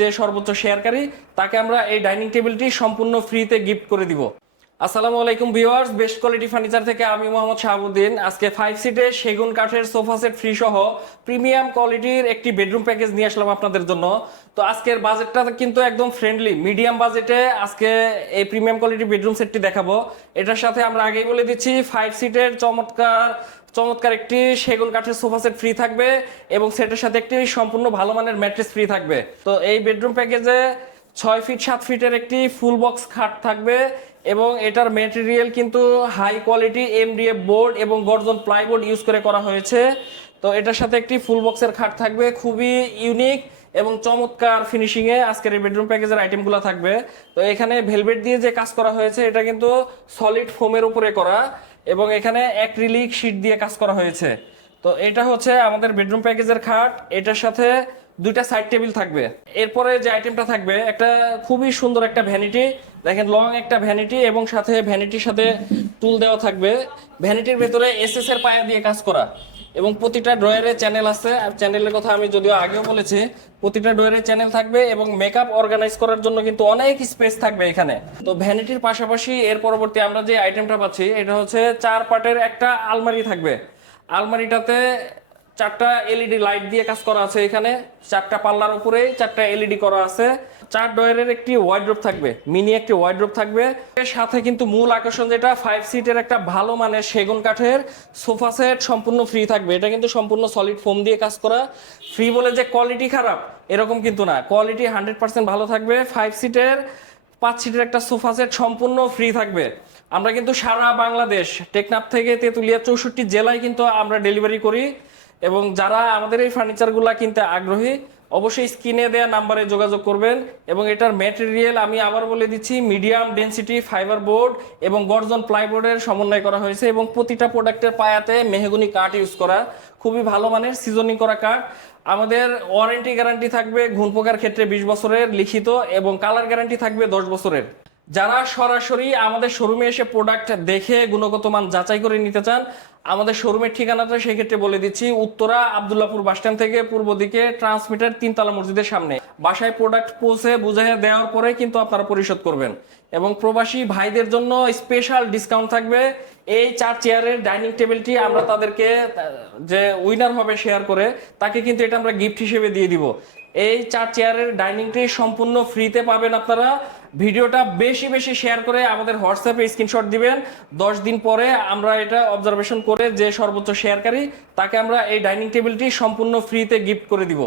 যে সর্বোচ্চ শেয়ারকারী তাকে আমরা এই ডাইনিং টেবিলটি সম্পূর্ণ ফ্রিতে গিফট করে দিব। আসসালামু আলাইকুম ভিউয়ার্স, বেস্ট কোয়ালিটি ফার্নিচার থেকে আমি মোহাম্মদ শাহাবুদ্দিন। আজকে 5 সিটের সেগুন কাঠের সোফা সেট ফ্রি সহ প্রিমিয়াম কোয়ালিটির একটি বেডরুম প্যাকেজ নিয়ে আসলাম আপনাদের জন্য। তো আজকের বাজেটটা কিন্তু একদম ফ্রেন্ডলি, মিডিয়াম বাজেটে আজকে এই প্রিমিয়াম কোয়ালিটি বেডরুম সেটটি দেখাবো। এটার সাথে আমরা আগেই বলে দিচ্ছি 5 সিটের চমৎকার একটি সেগুন কাঠের সোফা সেট ফ্রি থাকবে এবং সেটের সাথে একটি সম্পূর্ণ ভালো মানের ম্যাট্রেস ফ্রি থাকবে। তো এই বেডরুম প্যাকেজে 6 ফিট 7 ফিটের একটি ফুল বক্স খাট থাকবে এবং এটার ম্যাটেরিয়াল কিন্তু হাই কোয়ালিটি এমডিএফ বোর্ড এবং গর্জন প্লাইবোর্ড ইউজ করে করা হয়েছে। তো এটার সাথে একটি ফুল বক্সের খাট থাকবে, খুবই ইউনিক এবং চমৎকার ফিনিশিংয়ে আজকের এই বেডরুম প্যাকেজের আইটেমগুলো থাকবে। তো এখানে ভেলভেট দিয়ে যে কাজ করা হয়েছে এটা কিন্তু সলিড ফোমের উপরে করা এবং এখানে অ্যাক্রিলিক শীট দিয়ে কাজ করা হয়েছে। তো এটা হচ্ছে আমাদের বেডরুম প্যাকেজের খাট, এটার সাথে দুইটা সাইড টেবিল থাকবে। এরপরে যে আইটেমটা থাকবে একটা খুবই সুন্দর একটা ভ্যানিটি, দেখেন লং একটা ভ্যানিটি এবং সাথে ভ্যানিটির সাথে টুল দেওয়া থাকবে। ভ্যানিটির ভেতরে এসএস এর পায়া দিয়ে কাজ করা এবং প্রতিটা ড্রয়ারে চ্যানেল আছে। আর চ্যানেলের কথা আমি যদিও আগেও বলেছি, প্রতিটা ড্রয়ারে চ্যানেল থাকবে এবং মেকআপ অর্গানাইজ করার জন্য কিন্তু অনেক স্পেস থাকবে এখানে। তো ভ্যানিটির পাশাপাশি এর পরবর্তী আমরা যে আইটেমটা পাচ্ছি এটা হচ্ছে 4 পার্টের একটা আলমারি থাকবে। আলমারিটাতে 4টা এলইডি লাইট দিয়ে কাজ করা আছে, এখানে 4টা পাল্লার উপরে 4টা এলইডি করা আছে। 4 ডয়ারের একটি ওয়ার্ডরোব থাকবে, মিনি একটি ওয়ার্ডরোব থাকবে। এর সাথে কিন্তু মূল আকর্ষণ যেটা 5 সিটের একটা ভালো মানের সেগুন কাঠের সোফা সেট সম্পূর্ণ ফ্রি থাকবে। এটা কিন্তু সম্পূর্ণ সলিড ফোম দিয়ে কাজ করা। ফ্রি বলে যে কোয়ালিটি খারাপ এরকম কিন্তু না, কোয়ালিটি 100% ভালো থাকবে। 5 সিটের 5 সিটের একটা সোফা সেট সম্পূর্ণ ফ্রি থাকবে। আমরা কিন্তু সারা বাংলাদেশ টেকনাফ থেকে তেতুলিয়া 64 জেলায় কিন্তু আমরা ডেলিভারি করি এবং যারা আমাদের এই ফার্নিচারগুলো কিনতে আগ্রহী অবশ্যই স্ক্রিনে দেওয়া নাম্বারে যোগাযোগ করবেন। এবং এটার ম্যাটেরিয়াল আমি আবার বলে দিচ্ছি, মিডিয়াম ডেনসিটি ফাইবার বোর্ড এবং গর্জন প্লাইবোর্ডের সমন্বয় করা হয়েছে এবং প্রতিটা প্রোডাক্টের পায়াতে মেহগনি কাঠ ইউজ করা, খুবই ভালো মানের সিজনিং করা কাঠ। আমাদের ওয়ারেন্টি গ্যারান্টি থাকবে ঘুণ পোকার ক্ষেত্রে 20 বছরের লিখিত এবং কালার গ্যারান্টি থাকবে 10 বছরের। যারা সরাসরি আমাদের শোরুমে এসে প্রোডাক্ট দেখে গুণগত মান যাচাই করে নিতে চান, আমাদের শোরুমের ঠিকানাটা সেই ক্ষেত্রে বলে দিচ্ছি, উত্তরা আব্দুল্লাহপুর বাসস্ট্যান্ড থেকে পূর্ব দিকে ট্রান্সমিটার 3 তলা মসজিদের সামনে। বাসায় প্রোডাক্ট পৌঁছে বুঝিয়ে দেওয়ার পরে কিন্তু আপনারা পরিশোধ করবেন। এবং প্রবাসী ভাইদের জন্য স্পেশাল ডিসকাউন্ট থাকবে। এই 4 চেয়ারের ডাইনিং টেবিলটি আমরা তাদেরকে যে উইনার হবে শেয়ার করে তাকে কিন্তু এটা আমরা গিফট হিসেবে দিয়ে দিব। এই 4 চেয়ারের ডাইনিংটি সম্পূর্ণ ফ্রিতে পাবেন আপনারা। ভিডিওটা বেশি বেশি শেয়ার করে আমাদের হোয়াটসঅ্যাপে স্ক্রিনশট দিবেন। 10 দিন পরে আমরা এটা অবজারভেশন করে যে সর্বোচ্চ শেয়ারকারী তাকে আমরা এই ডাইনিং টেবিলটি সম্পূর্ণ ফ্রিতে গিফট করে দিব।